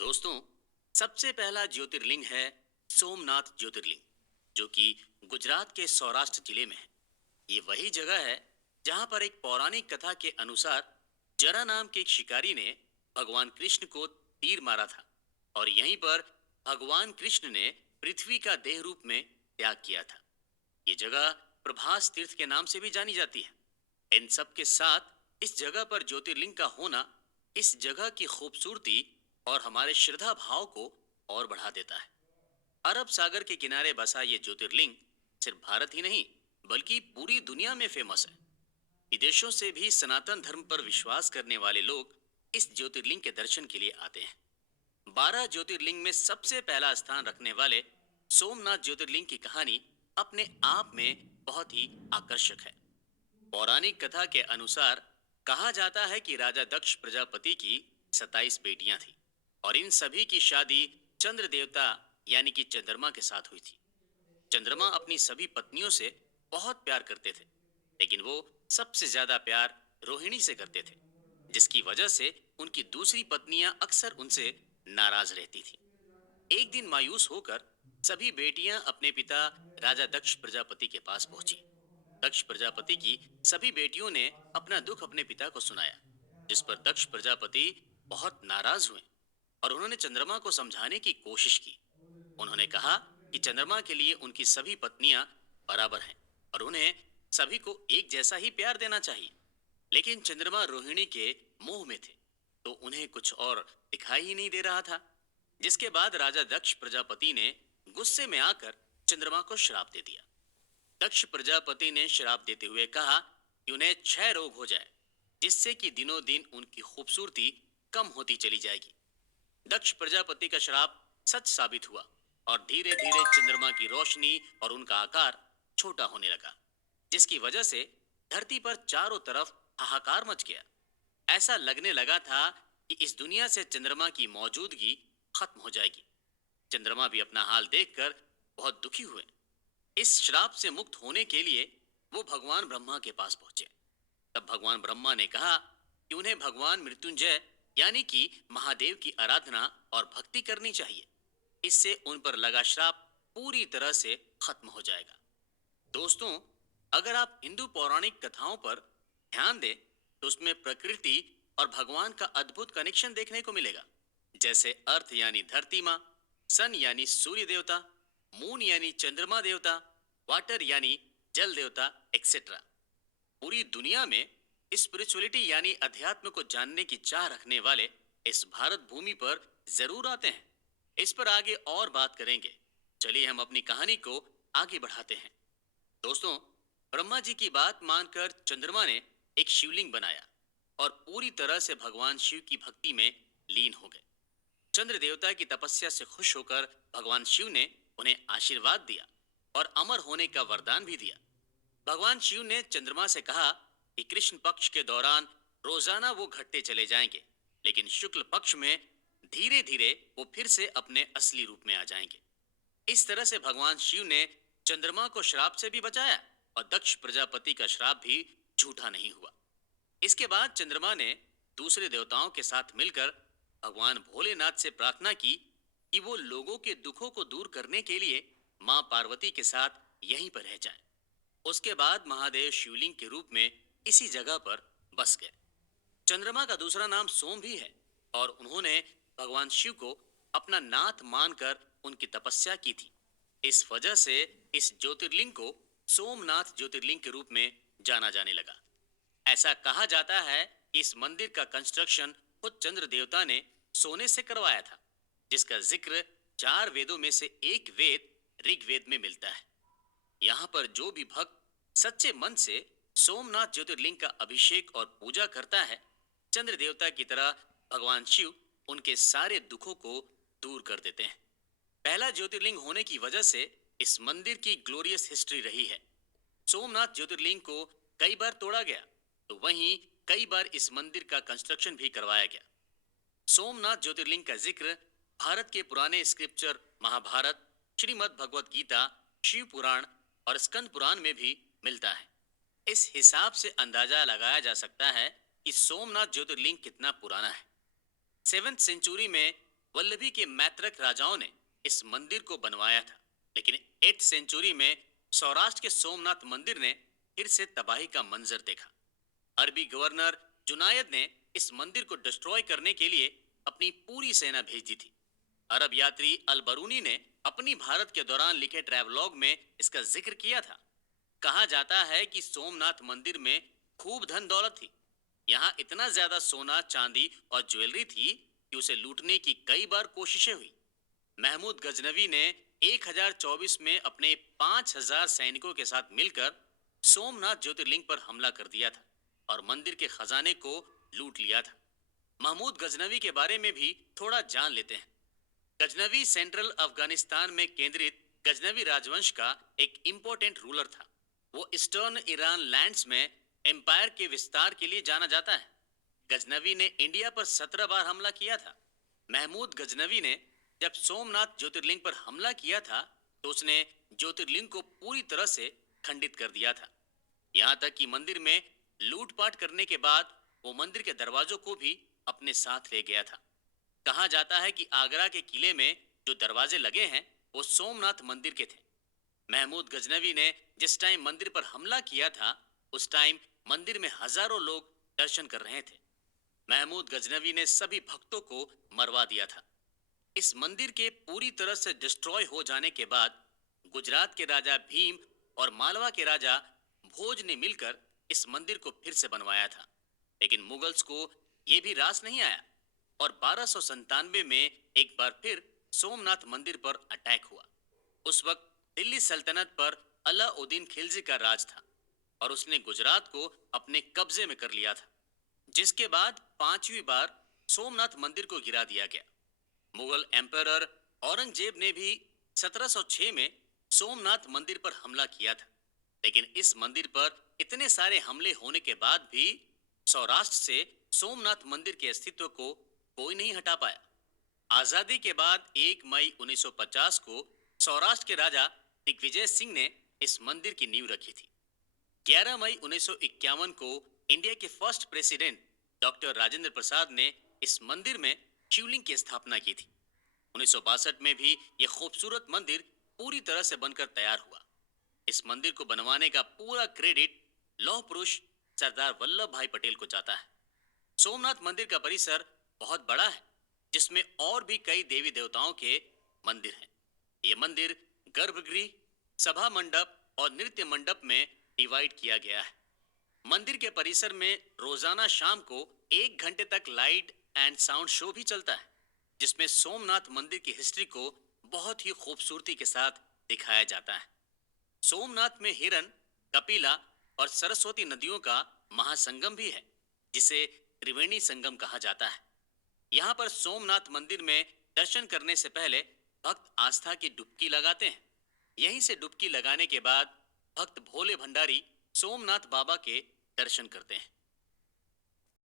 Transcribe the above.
दोस्तों, सबसे पहला ज्योतिर्लिंग है सोमनाथ ज्योतिर्लिंग, जो कि गुजरात के सौराष्ट्र जिले में है। ये वही जगह है जहां पर एक पौराणिक कथा के अनुसार जरा नाम के एक शिकारी ने भगवान कृष्ण को तीर मारा था और यहीं पर भगवान कृष्ण ने पृथ्वी का देह रूप में त्याग किया था। ये जगह प्रभास तीर्थ के नाम से भी जानी जाती है। इन सब के साथ इस जगह पर ज्योतिर्लिंग का होना इस जगह की खूबसूरती और हमारे श्रद्धा भाव को और बढ़ा देता है। अरब सागर के किनारे बसा ये ज्योतिर्लिंग सिर्फ भारत ही नहीं बल्कि पूरी दुनिया में फेमस है। विदेशों से भी सनातन धर्म पर विश्वास करने वाले लोग इस ज्योतिर्लिंग के दर्शन के लिए आते हैं। 12 ज्योतिर्लिंग में सबसे पहला स्थान रखने वाले सोमनाथ ज्योतिर्लिंग की कहानी अपने आप में बहुत ही आकर्षक है। पौराणिक कथा के अनुसार कहा जाता है कि राजा दक्ष प्रजापति की 27 बेटियां थी और इन सभी की शादी चंद्र देवता यानी कि चंद्रमा के साथ हुई थी। चंद्रमा अपनी सभी पत्नियों से बहुत प्यार करते थे, लेकिन वो सबसे ज्यादा प्यार रोहिणी से करते थे, जिसकी वजह से उनकी दूसरी पत्नियां अक्सर उनसे नाराज रहती थी। एक दिन मायूस होकर सभी बेटियां अपने पिता राजा दक्ष प्रजापति के पास पहुंची। दक्ष प्रजापति की सभी बेटियों ने अपना दुख अपने पिता को सुनाया, जिस पर दक्ष प्रजापति बहुत नाराज हुए और उन्होंने चंद्रमा को समझाने की कोशिश की। उन्होंने कहा कि चंद्रमा के लिए उनकी सभी पत्नियां बराबर हैं और उन्हें सभी को एक जैसा ही प्यार देना चाहिए। लेकिन चंद्रमा रोहिणी के मोह में थे, तो उन्हें कुछ और दिखाई ही नहीं दे रहा था। जिसके बाद राजा दक्ष प्रजापति ने गुस्से में आकर चंद्रमा को श्राप दे दिया। दक्ष प्रजापति ने श्राप देते हुए कहा कि उन्हें क्षय रोग हो जाए, जिससे कि दिनों दिन उनकी खूबसूरती कम होती चली जाएगी। दक्ष प्रजापति का श्राप सच साबित हुआ और धीरे धीरे चंद्रमा की रोशनी और उनका आकार छोटा होने लगा, जिसकी वजह से धरती पर चारों तरफ हाहाकार मच गया। ऐसा लगने लगा था कि इस दुनिया से चंद्रमा की मौजूदगी खत्म हो जाएगी। चंद्रमा भी अपना हाल देखकर बहुत दुखी हुए। इस श्राप से मुक्त होने के लिए वो भगवान ब्रह्मा के पास पहुंचे। तब भगवान ब्रह्मा ने कहा कि उन्हें भगवान मृत्युंजय यानी कि महादेव की आराधना और भक्ति करनी चाहिए। इससे उन पर लगा श्राप पूरी तरह से खत्म हो जाएगा। दोस्तों, अगर आप हिंदू पौराणिक कथाओं पर ध्यान दें तो उसमें प्रकृति और भगवान का अद्भुत कनेक्शन देखने को मिलेगा। जैसे अर्थ यानी धरती माँ, सन यानी सूर्य देवता, मून यानी चंद्रमा देवता, वाटर यानी जल देवता, एक्सेट्रा। पूरी दुनिया में स्पिरिचुअलिटी यानी अध्यात्म को जानने की चाह रखने वाले इस भारत भूमि पर जरूर आते हैं। इस पर आगे और बात करेंगे। चलिए हम अपनी कहानी को आगे बढ़ाते हैं। दोस्तों, ब्रह्मा जी की बात मानकर चंद्रमा ने एक शिवलिंग बनाया और पूरी तरह से भगवान शिव की भक्ति में लीन हो गए। चंद्र देवता की तपस्या से खुश होकर भगवान शिव ने उन्हें आशीर्वाद दिया और अमर होने का वरदान भी दिया। भगवान शिव ने चंद्रमा से कहा कि कृष्ण पक्ष के दौरान रोजाना वो घटते चले जाएंगे, लेकिन शुक्ल पक्ष में धीरे धीरे वो फिर से अपने असली रूप में आ जाएंगे। इस तरह से भगवान शिव ने चंद्रमा को श्राप से भी बचाया और दक्ष प्रजापति का श्राप भी झूठा नहीं हुआ। इसके बाद चंद्रमा ने दूसरे देवताओं के साथ मिलकर भगवान भोलेनाथ से प्रार्थना की कि वो लोगों के दुखों को दूर करने के लिए मां पार्वती के साथ यहीं पर रह जाएं। उसके बाद महादेव शिवलिंग के रूप में इसी जगह पर बस गए। चंद्रमा का दूसरा नाम सोम भी है और उन्होंने भगवान शिव को अपना नाथ मानकर उनकी तपस्या की थी। इस वजह से इस ज्योतिर्लिंग को सोमनाथ ज्योतिर्लिंग के रूप में जाना जाने लगा। ऐसा कहा जाता है कि इस मंदिर का कंस्ट्रक्शन खुद चंद्र देवता ने सोने से करवाया था, जिसका जिक्र 4 वेदों में से एक वेद ऋग्वेद में मिलता है। यहाँ पर जो भी भक्त सच्चे मन से सोमनाथ ज्योतिर्लिंग का अभिषेक और पूजा करता है, चंद्र देवता की तरह भगवान शिव उनके सारे दुखों को दूर कर देते हैं। पहला ज्योतिर्लिंग होने की वजह से इस मंदिर की ग्लोरियस हिस्ट्री रही है। सोमनाथ ज्योतिर्लिंग को कई बार तोड़ा गया, तो वहीं कई बार इस मंदिर का कंस्ट्रक्शन भी करवाया गया। सोमनाथ ज्योतिर्लिंग का जिक्र भारत के पुराने स्क्रिप्चर महाभारत, श्रीमद् भगवत गीता, शिव पुराण और स्कंद पुराण में भी मिलता है। इस हिसाब से अंदाजा लगाया जा सकता है कि सोमनाथ ज्योतिर्लिंग कितना पुराना है। 7th सेंचुरी में वल्लभी के मैत्रक राजाओं ने इस मंदिर को बनवाया था, लेकिन 8th सेंचुरी में सौराष्ट्र के सोमनाथ मंदिर ने फिर से तबाही का मंजर देखा। अरबी गवर्नर जुनायद ने इस मंदिर को डिस्ट्रॉय करने के लिए अपनी पूरी सेना भेज दी थी। अरब यात्री अल बरूनी ने अपनी भारत के दौरान लिखे ट्रैवलॉग में इसका जिक्र किया था। कहा जाता है कि सोमनाथ मंदिर में खूब धन दौलत थी। यहाँ इतना ज्यादा सोना, चांदी और ज्वेलरी थी कि उसे लूटने की कई बार कोशिशें हुई। महमूद गजनवी ने 1024 में अपने 5000 सैनिकों के साथ मिलकर सोमनाथ ज्योतिर्लिंग पर हमला कर दिया था और मंदिर के खजाने को लूट लिया था। महमूद गजनवी के बारे में भी थोड़ा जान लेते हैं। गजनवी सेंट्रल अफगानिस्तान में केंद्रित गजनवी राजवंश का एक इंपॉर्टेंट रूलर था। वो ईस्टर्न ईरान लैंड्स में एम्पायर के विस्तार के लिए जाना जाता है। गजनवी ने इंडिया पर 17 बार हमला किया था। महमूद गजनवी ने जब सोमनाथ ज्योतिर्लिंग पर हमला किया था तो उसने ज्योतिर्लिंग को पूरी तरह से खंडित कर दिया था। यहाँ तक कि मंदिर में लूटपाट करने के बाद वो मंदिर के दरवाजों को भी अपने साथ ले गया था। कहा जाता है कि आगरा के किले में जो दरवाजे लगे हैं वो सोमनाथ मंदिर के थे। महमूद गजनवी ने जिस टाइम मंदिर पर हमला किया था उस टाइम मंदिर में हजारों लोग दर्शन कर रहे थे। महमूद गजनवी ने सभी भक्तों को मरवा दिया था। इस मंदिर के पूरी तरह से डिस्ट्रॉय हो जाने के बाद गुजरात के राजा भीम और मालवा के राजा भोज ने मिलकर इस मंदिर को फिर से बनवाया था। लेकिन मुगल्स को यह भी रास नहीं आया और 1297 में एक बार फिर सोमनाथ मंदिर पर अटैक हुआ। उस वक्त दिल्ली सल्तनत पर अलाउद्दीन खिलजी का राज था और उसने गुजरात को अपने कब्जे में कर लिया था, जिसके बाद 5वीं बार सोमनाथ मंदिर को गिरा दिया गया। मुगल एम्परर औरंगजेब ने भी 1706 में सोमनाथ मंदिर पर हमला किया था, लेकिन इस मंदिर पर इतने सारे हमले होने के बाद भी सौराष्ट्र से सोमनाथ मंदिर के अस्तित्व को कोई नहीं हटा पाया। आजादी के बाद 1 मई 1950 को सौराष्ट्र के राजा दिग्विजय सिंह ने इस मंदिर की नींव रखी थी। 11 मई 1951 को इंडिया के first president doctor Rajendra Prasad ने इस मंदिर में शिवलिंग की स्थापना की थी। 1962 में भी यह खूबसूरत मंदिर पूरी तरह से बनकर तैयार हुआ। इस मंदिर को बनवाने का पूरा क्रेडिट लौह पुरुष सरदार वल्लभ भाई पटेल को जाता है। सोमनाथ मंदिर का परिसर बहुत बड़ा है, जिसमें और भी कई देवी देवताओं के मंदिर हैं। ये मंदिर गर्भगृह, सभा मंडप और नृत्य मंडप में डिवाइड किया गया है। मंदिर के परिसर में रोजाना शाम को 1 घंटे तक लाइट एंड साउंड शो भी चलता है, जिसमें सोमनाथ मंदिर की हिस्ट्री को बहुत ही खूबसूरती के साथ दिखाया जाता है। सोमनाथ में हिरन, कपिला और सरस्वती नदियों का महासंगम भी है, जिसे त्रिवेणी संगम कहा जाता है। यहाँ पर सोमनाथ मंदिर में दर्शन करने से पहले भक्त आस्था की डुबकी लगाते हैं। यहीं से डुबकी लगाने के बाद भक्त भोले भंडारी सोमनाथ बाबा के दर्शन करते हैं।